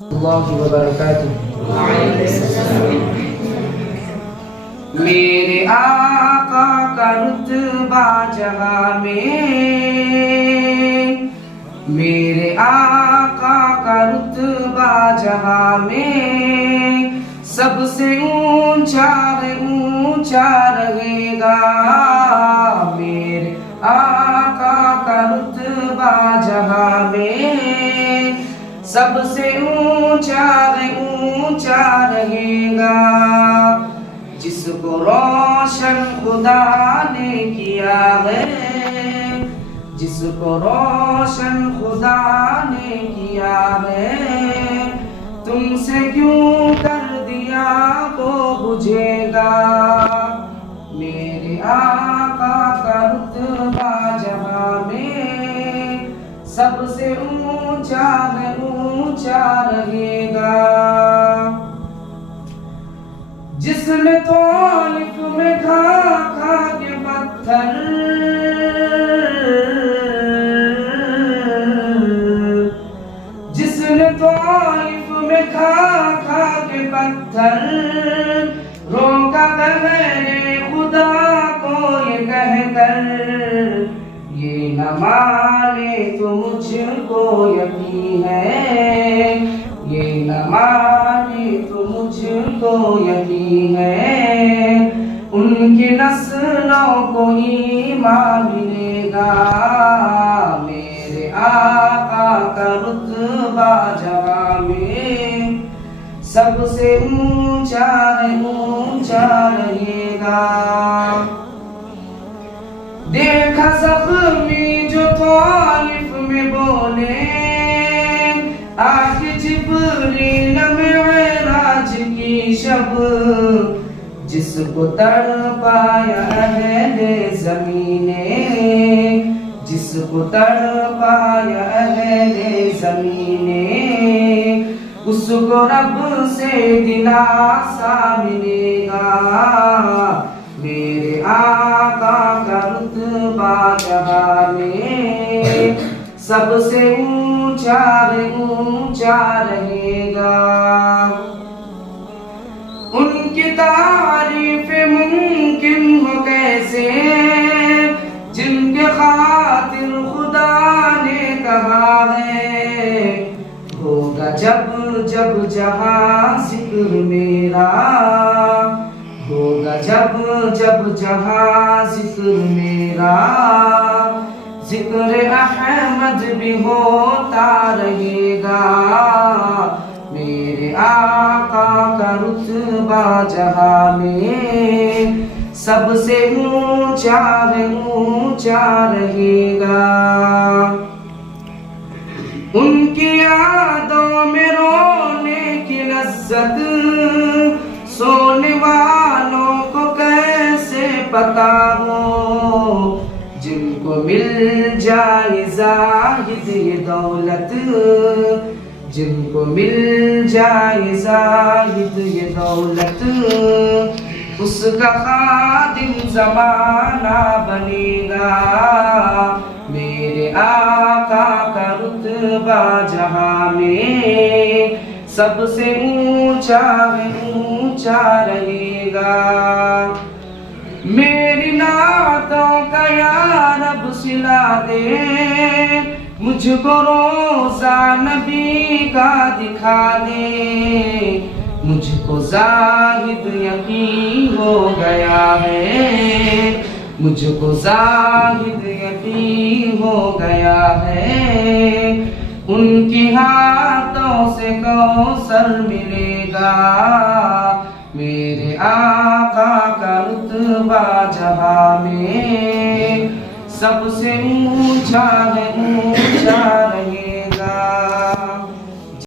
अल्लाह व बरकातुहू। मेरे आका का रुतबा जहां में, मेरे आका का रुतबा जहां में सबसे ऊंचा रहेगा। मेरे आका का रुतबा जहां में सबसे ऊंचा रहेगा। जिसको रोशन खुदा ने किया है, जिसको रोशन खुदा ने किया है, तुमसे क्यों कर दिया वो बुझेगा। मेरे आका का रुतबा जहां में सबसे ऊंचा रहेगा। जिसने तौलिफ में खा के पत्थर, जिसने तौलिफ में खा के पत्थर रोका कर मैंने खुदा को ये कहकर, ये न माने तो मुझको यकीन है, ये न माने तो मुझको यकीन है, उनकी नस्लों को ईमान मिलेगा। मेरे आका का रुतबा जहां में सबसे ऊंचा रहेगा। देखा ज़ख्मी जो तौलिफ में बोले, आज जिब्रील मेराज की शब, जिसको तड़पाया अहले ज़मीने, जिसको तड़पाया अहले ज़मीने, उसको रब से दिलासा मिलेगा। मेरे आका का रुतबा जहां में सबसे ऊंचा रहेगा। उनकी तारीफ मुमकिन हो कैसे, जिनके खातिर खुदा ने कहा है, होगा जब जहां जिक्र मेरा, होगा जब जहां जिक्र मेरा, जिक्र अहमद भी होता रहेगा। मेरे आका का रुतबा जहां में सबसे ऊंचा रहेगा। उनकी यादों में रोने की लज्जत सोने वालों को कैसे पता हो, जिनको मिल जाए ज़ाहिद ये दौलत, जिनको मिल जाए ज़ाहिद ये दौलत, उसका खादिम ज़माना बनेगा। मेरे आका का रुतबा जहां में सबसे ऊंचा रहेगा। मेरी नातों का या रब सिला दे, मुझको रोज़ा नबी का दिखा दे, मुझको ज़ाहिद यकीन हो गया है, मुझको ज़ाहिद यकीन हो गया है, उनकी हाथों से कौसर मिलेगा। मेरे आका का रुतबा जहां में सबसे ऊंचा रहेगा।